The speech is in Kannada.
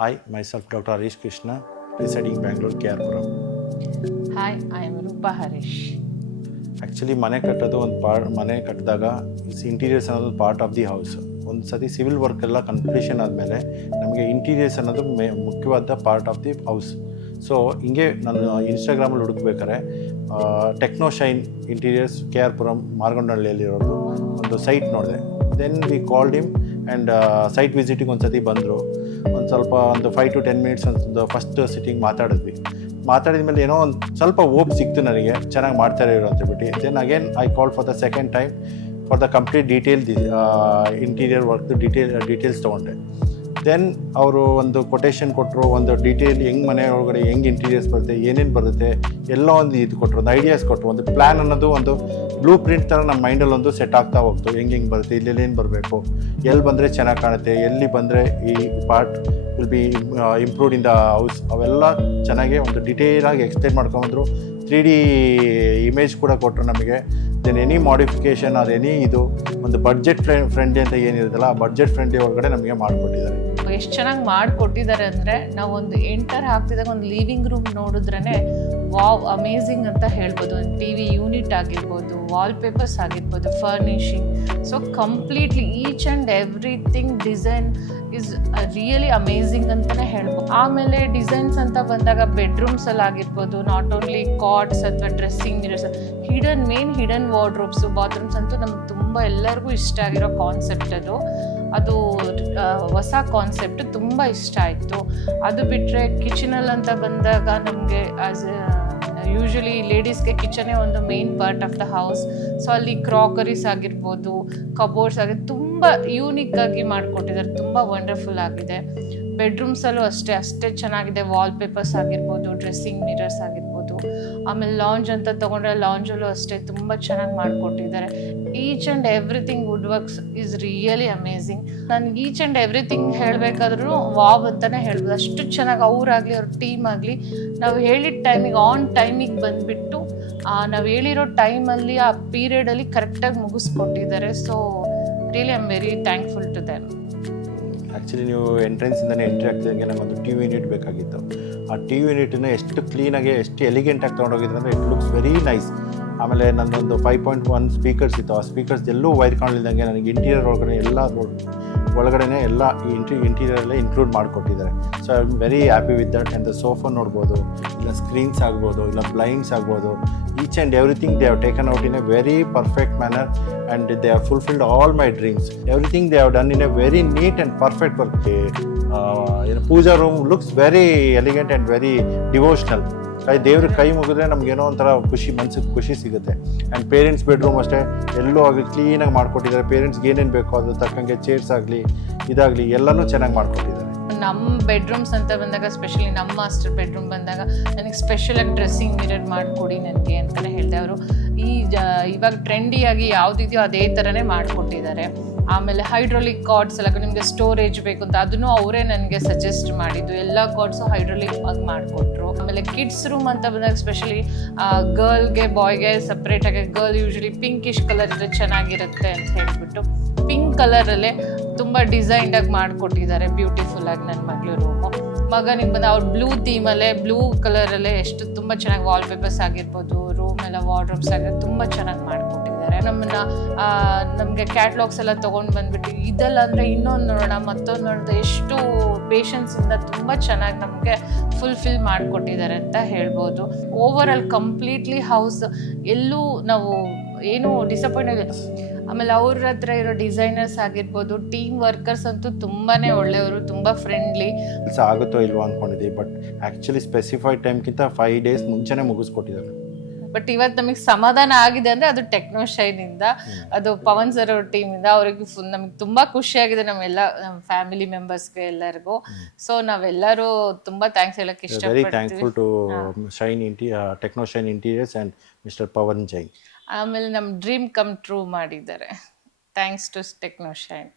Hi, myself Dr. Harish Krishna, residing Bangalore, Kerpuram. Hi, I am Rupa Harish. Actually ಮನೆ ಕಟ್ಟೋದು ಮನೆ ಕಟ್ಟಿದಾಗ ಇಂಟೀರಿಯರ್ಸ್ ಅನ್ನೋದು ಪಾರ್ಟ್ ಆಫ್ ದಿ ಹೌಸ್. ಒಂದು ಸತಿ ಸಿವಿಲ್ ವರ್ಕ್ ಎಲ್ಲ ಕಂಪ್ಲೀಷನ್ ಆದಮೇಲೆ ನಮಗೆ ಇಂಟೀರಿಯರ್ಸ್ ಅನ್ನೋದು ಮುಖ್ಯವಾದ part of the house. So ಹಿಂಗೆ ನಾನು ಇನ್ಸ್ಟಾಗ್ರಾಮಲ್ಲಿ ಹುಡುಕ್ಬೇಕಾರೆ Techno Shine Interiors KR Puram ಮಾರ್ಗೊಂಡಹಳ್ಳಿಯಲ್ಲಿರೋದು ಒಂದು ಸೈಟ್ ನೋಡಿದೆ. Then we called him and site ವಿಸಿಟಿಗೆ ಒಂದು ಸತಿ ಬಂದರು. ಒಂದು 5 to 10 ಮಿನಿಟ್ಸ್ ಒಂದು ಫಸ್ಟ್ ಸಿಟ್ಟಿಂಗ್ ಮಾತಾಡಿದ ಮೇಲೆ ಏನೋ ಒಂದು ಸ್ವಲ್ಪ ಓಪ್ ಸಿಕ್ತು ನನಗೆ, ಚೆನ್ನಾಗಿ ಮಾಡ್ತಾರೆ ಇರೋ ಅಂತ ಬಿಟ್ಟು. Then again I call for the second time for the complete interior work details ತೊಗೊಂಡೆ. ದೆನ್ ಅವರು ಒಂದು ಕೊಟೇಶನ್ ಕೊಟ್ಟರು, ಒಂದು ಡೀಟೇಲ್ ಮನೆ ಒಳಗಡೆ ಹೆಂಗೆ ಇಂಟೀರಿಯರ್ಸ್ ಬರುತ್ತೆ, ಏನೇನು ಬರುತ್ತೆ ಎಲ್ಲ ಒಂದು ಇದು ಕೊಟ್ಟರು, ಒಂದು ಐಡಿಯಾಸ್ ಕೊಟ್ಟರು. ಒಂದು ಪ್ಲ್ಯಾನ್ ಅನ್ನೋದು ಒಂದು ಬ್ಲೂ ಪ್ರಿಂಟ್ ಥರ ನಮ್ಮ ಮೈಂಡಲ್ಲಿ ಒಂದು ಸೆಟ್ ಆಗ್ತಾ ಹೋಗ್ತು. ಹೆಂಗೆ ಬರುತ್ತೆ, ಇಲ್ಲೆಲ್ಲೇನು ಬರಬೇಕು, ಎಲ್ಲಿ ಬಂದರೆ ಚೆನ್ನಾಗಿ ಕಾಣುತ್ತೆ, ಎಲ್ಲಿ ಬಂದರೆ ಈ part will be improved in the house, ಅವೆಲ್ಲ ಚೆನ್ನಾಗಿ ಒಂದು ಡಿಟೇಲಾಗಿ ಎಕ್ಸ್ಪ್ಲೇನ್ ಮಾಡ್ಕೊಂಬಂದರು. 3D ಇಮೇಜ್ ಕೂಡ ಕೊಟ್ಟರು ನಮಗೆ. ದೆನ್ ಎನಿ ಮಾಡಿಫಿಕೇಷನ್ ಅದು ಇದು ಒಂದು ಬಡ್ಜೆಟ್ ಫ್ರೆಂಡ್ಲಿ ಅಂತ ಏನಿರುತ್ತಲ್ಲ, ಆ ಬಡ್ಜೆಟ್ ಫ್ರೆಂಡ್ಲಿ ಒಳಗಡೆ ನಮಗೆ ಮಾಡಿಕೊಟ್ಟಿದ್ದಾರೆ. ಎಷ್ಟು ಚೆನ್ನಾಗಿ ಮಾಡಿಕೊಟ್ಟಿದ್ದಾರೆ ಅಂದರೆ, ನಾವು ಒಂದು ಎಂಟರ್ ಆಗ್ತಿದ್ದಾಗ ಒಂದು ಲಿವಿಂಗ್ ರೂಮ್ ನೋಡಿದ್ರೇ ವಾವ್ ಅಮೇಝಿಂಗ್ ಅಂತ ಹೇಳ್ಬೋದು. ಒಂದು TV ಯೂನಿಟ್ ಆಗಿರ್ಬೋದು, ವಾಲ್ಪೇಪರ್ಸ್ ಆಗಿರ್ಬೋದು, furnishing. So completely each and everything design is really amazing ಅಂತಲೇ ಹೇಳ್ಬೋದು. ಆಮೇಲೆ ಡಿಸೈನ್ಸ್ ಅಂತ ಬಂದಾಗ ಬೆಡ್ರೂಮ್ಸಲ್ಲಿ ಆಗಿರ್ಬೋದು, ನಾಟ್ ಓನ್ಲಿ ಕಾಟ್ಸ್ ಅಥವಾ dressing mirrors, hidden wardrobes, bathrooms ಅಂತೂ ನಮ್ಗೆ ತುಂಬ ಎಲ್ಲರಿಗೂ ಇಷ್ಟ ಆಗಿರೋ ಕಾನ್ಸೆಪ್ಟ್ ಅದು ಹೊಸ ಕಾನ್ಸೆಪ್ಟ್ ತುಂಬ ಇಷ್ಟ ಆಯಿತು. ಅದು ಬಿಟ್ಟರೆ ಕಿಚನಲ್ಲಿ ಅಂತ ಬಂದಾಗ ನಮಗೆ ಆ್ಯಸ್ ಯೂಶ್ವಲಿ ಲೇಡೀಸ್ಗೆ ಕಿಚನೇ ಒಂದು main part of the house. So ಅಲ್ಲಿ ಕ್ರಾಕರೀಸ್ ಆಗಿರ್ಬೋದು, ಕಬೋರ್ಡ್ಸ್ ತುಂಬ ಯೂನಿಕ್ ಆಗಿ ಮಾಡಿಕೊಟ್ಟಿದ್ದಾರೆ, ತುಂಬ ವಂಡರ್ಫುಲ್ ಆಗಿದೆ. ಬೆಡ್ರೂಮ್ಸಲ್ಲೂ ಅಷ್ಟೇ ಚೆನ್ನಾಗಿದೆ. ವಾಲ್ಪೇಪರ್ಸ್ ಆಗಿರ್ಬೋದು, ಡ್ರೆಸ್ಸಿಂಗ್ ಮಿರರ್ಸ್ ಆಗಿರ್ಬೋದು. ಆಮೇಲೆ ಲಾಂಜ್ ಅಂತ ತೊಗೊಂಡ್ರೆ ಲಾಂಜಲ್ಲೂ ಅಷ್ಟೇ ತುಂಬ ಚೆನ್ನಾಗಿ ಮಾಡಿಕೊಟ್ಟಿದ್ದಾರೆ. Each and everything wood works is really amazing. ನನಗೆ ಈಚ್ ಆ್ಯಂಡ್ ಎವ್ರಿಥಿಂಗ್ ಹೇಳಬೇಕಾದ್ರೂ ವಾವ್ ಅಂತಲೇ ಹೇಳ್ಬೋದು. ಅಷ್ಟು ಚೆನ್ನಾಗಿ ಅವರಾಗಲಿ ಅವ್ರ ಟೀಮ್ ಆಗಲಿ ನಾವು ಹೇಳಿದ ಟೈಮಿಗೆ ಆನ್ ಟೈಮಿಗೆ ಬಂದುಬಿಟ್ಟು ನಾವು ಹೇಳಿರೋ ಟೈಮಲ್ಲಿ ಆ ಪೀರಿಯಡಲ್ಲಿ ಕರೆಕ್ಟಾಗಿ ಮುಗಿಸ್ಕೊಟ್ಟಿದ್ದಾರೆ. So really I am very thankful to them. Actually ನೀವು ಎಂಟ್ರೆನ್ಸಿಂದನೇ ಎಂಟ್ರಿ ಆಗ್ತಿದ್ದಂಗೆ ನಮಗೊಂದು TV ಯೂನಿಟ್ ಬೇಕಾಗಿತ್ತು. ಆ TV ಯೂನಿಟನ್ನು ಎಷ್ಟು ಕ್ಲೀನಾಗಿ ಎಷ್ಟು ಎಲಿಗೆಂಟಾಗಿ ತೊಗೊಂಡೋಗಿದ್ರು ಅಂದರೆ ಇಟ್ ಲುಕ್ಸ್ ವೆರಿ ನೈಸ್. ಆಮೇಲೆ ನನ್ನೊಂದು 5.1 ಸ್ಪೀಕರ್ಸ್ ಇತ್ತು. ಆ ಸ್ಪೀಕರ್ಸ್ ಎಲ್ಲೂ ವೈರ್ ಕಾಣಲಿದ್ದಂಗೆ ನನಗೆ ಇಂಟೀರಿಯರ್ ಒಳಗಡೆ ಒಳಗಡೆ ಎಲ್ಲ ಈ ಇಂಟೀರಿಯರಲ್ಲೇ ಇನ್ಕ್ಲೂಡ್ ಮಾಡಿಕೊಟ್ಟಿದ್ದಾರೆ. So I am very happy with that. And the sofa ನೋಡ್ಬೋದು, ಇಲ್ಲ ಸ್ಕ್ರೀನ್ಸ್ ಆಗ್ಬೋದು, ಇಲ್ಲ ಬ್ಲೈಂಡ್ಸ್ ಆಗ್ಬೋದು. Each and everything they have taken out in a very perfect manner and they have fulfilled all my dreams. Everything they have done in a very neat and perfect work. Puja room looks very elegant and very devotional. ದೇವ್ರ ಕೈ ಮುಗಿದ್ರೆ ನಮಗೇನೋ ಒಂಥರ ಮನ್ಸಿಗೆ ಖುಷಿ ಸಿಗುತ್ತೆ. ಆ್ಯಂಡ್ ಪೇರೆಂಟ್ಸ್ ಬೆಡ್ರೂಮ್ ಅಷ್ಟೇ ಎಲ್ಲೂ ಆಗಲಿ ಕ್ಲೀನಾಗಿ ಮಾಡಿಕೊಟ್ಟಿದ್ದಾರೆ. ಪೇರೆಂಟ್ಸ್ಗೆ ಏನೇನು ಬೇಕೋ ಅದ್ರ ತಕ್ಕಂಗೆ ಚೇರ್ಸ್ ಆಗಲಿ ಇದಾಗಲಿ ಎಲ್ಲನೂ ಚೆನ್ನಾಗಿ ಮಾಡಿಕೊಟ್ಟಿದ್ದಾರೆ. ನಮ್ಮ ಬೆಡ್ರೂಮ್ಸ್ ಅಂತ ಬಂದಾಗ, ಸ್ಪೆಷಲಿ ನಮ್ಮ ಮಾಸ್ಟರ್ ಬೆಡ್ರೂಮ್ ಬಂದಾಗ ನನಗೆ ಸ್ಪೆಷಲಾಗಿ ಡ್ರೆಸ್ಸಿಂಗ್ ಮಿರರ್ ಮಾಡಿಕೊಡಿ ನನಗೆ ಅಂತಲೇ ಹೇಳಿದೆ. ಅವರು ಇವಾಗ ಟ್ರೆಂಡಿಯಾಗಿ ಯಾವುದಿದೆಯೋ ಅದೇ ಥರನೇ ಮಾಡಿಕೊಟ್ಟಿದ್ದಾರೆ. ಆಮೇಲೆ ಹೈಡ್ರೋಲಿಕ್ ಕಾರ್ಡ್ಸ್ ಎಲ್ಲ ನಿಮಗೆ ಸ್ಟೋರೇಜ್ ಬೇಕು ಅಂತ ಅದನ್ನು ಅವರೇ ನನಗೆ ಸಜೆಸ್ಟ್ ಮಾಡಿದ್ದು. ಎಲ್ಲ ಕಾರ್ಡ್ಸು ಹೈಡ್ರೋಲಿಕ್ ಆಗಿ ಮಾಡಿಕೊಟ್ರು. ಆಮೇಲೆ ಕಿಡ್ಸ್ ರೂಮ್ ಅಂತ ಬಂದಾಗ ಸ್ಪೆಷಲಿ ಗರ್ಲ್ಗೆ ಬಾಯ್ಗೆ ಸಪ್ರೇಟಾಗಿ, ಗರ್ಲ್ ಯೂಶ್ವಲಿ ಪಿಂಕಿಶ್ ಕಲರ್ ಇದ್ರೆ ಚೆನ್ನಾಗಿರುತ್ತೆ ಅಂತ ಹೇಳಿಬಿಟ್ಟು ಪಿಂಕ್ ಕಲರಲ್ಲೇ ತುಂಬ ಡಿಸೈನ್ಡಾಗಿ ಮಾಡಿಕೊಟ್ಟಿದ್ದಾರೆ, ಬ್ಯೂಟಿಫುಲ್ಲಾಗಿ. ನನ್ನ ಮಗಳು ರೂಮು ಮಗನಿಗೆ ಬಂದ ಅವ್ರು ಬ್ಲೂ ಥೀಮಲ್ಲೇ, ಬ್ಲೂ ಕಲರಲ್ಲೇ ಎಷ್ಟು ತುಂಬ ಚೆನ್ನಾಗಿ ವಾಲ್ಪೇಪರ್ಸ್ ಆಗಿರ್ಬೋದು, ರೂಮ್ ಎಲ್ಲ ವಾರ್ಡ್ರೋಬ್ಸ್ ಆಗಿರ್ಬೋದು ತುಂಬ ಚೆನ್ನಾಗಿ ಮಾಡಿಕೊಟ್ಟಿದ್ದಾರೆ. ನಮಗೆ ಕ್ಯಾಟ್ಲಾಗ್ಸ್ ಎಲ್ಲ ತೊಗೊಂಡು ಬಂದುಬಿಟ್ಟು ಇದೆಲ್ಲ ಅಂದರೆ ಇನ್ನೊಂದು ನೋಡೋಣ, ಮತ್ತೊಂದು ನೋಡಿದ್ರೆ ಎಷ್ಟು ಪೇಷನ್ಸಿಂದ ತುಂಬ ಚೆನ್ನಾಗಿ ನಮಗೆ ಫುಲ್ಫಿಲ್ ಮಾಡಿಕೊಟ್ಟಿದ್ದಾರೆ ಅಂತ ಹೇಳ್ಬೋದು. ಓವರ್ ಆಲ್ ಕಂಪ್ಲೀಟ್ಲಿ ಹೌಸ್ ಎಲ್ಲೂ ನಾವು ಏನೂ ಡಿಸಪಾಯಿಂಟ್ ಆಗಿಲ್ಲ. ಆಮೇಲೆ ಅವ್ರ ಹತ್ರ ಇರೋ ಡಿಸೈನರ್ಸ್ ಆಗಿರ್ಬೋದು, ಟೀಮ್ ವರ್ಕರ್ಸ್ ಅಂತೂ ತುಂಬಾ ಒಳ್ಳೆಯವರು, ತುಂಬ ಫ್ರೆಂಡ್ಲಿ. ಕೆಲಸ ಆಗುತ್ತೋ ಇಲ್ವೋ ಅಂದ್ಕೊಂಡಿದ್ದೀವಿ, ಬಟ್ ಆ್ಯಕ್ಚುಲಿ ಸ್ಪೆಸಿಫೈಡ್ ಟೈಮ್ಗಿಂತ 5 days ಮುಂಚೆನೇ ಮುಗಿಸ್ಕೊಟ್ಟಿದ್ದಾರೆ. ಬಟ್ ಇವತ್ತು ನಮಗೆ ಸಮಾಧಾನ ಆಗಿದೆ ಅಂದರೆ ಅದು ಟೆಕ್ನೋ ಶೈನಿಂದ, ಅದು ಪವನ್ ಸರ್ ಅವ್ರ ಟೀಮಿಂದ. ಅವರಿಗೆ ನಮಗೆ ತುಂಬ ಖುಷಿಯಾಗಿದೆ, ನಮ್ಮ ಫ್ಯಾಮಿಲಿ ಮೆಂಬರ್ಸ್ಗೆ ಎಲ್ಲರಿಗೂ. ಸೊ ನಾವೆಲ್ಲರೂ ತುಂಬ ಥ್ಯಾಂಕ್ಸ್ ಹೇಳಕ್ಕೆ ಇಷ್ಟಪಡ್ತೀವಿ. Very thankful to Techno Shine interiors and mister Pawan Jain. ಆಮೇಲೆ ನಮ್ಮ ಡ್ರೀಮ್ ಕಮ್ ಟ್ರೂ ಮಾಡಿದ್ದಾರೆ. Thanks to Techno shine.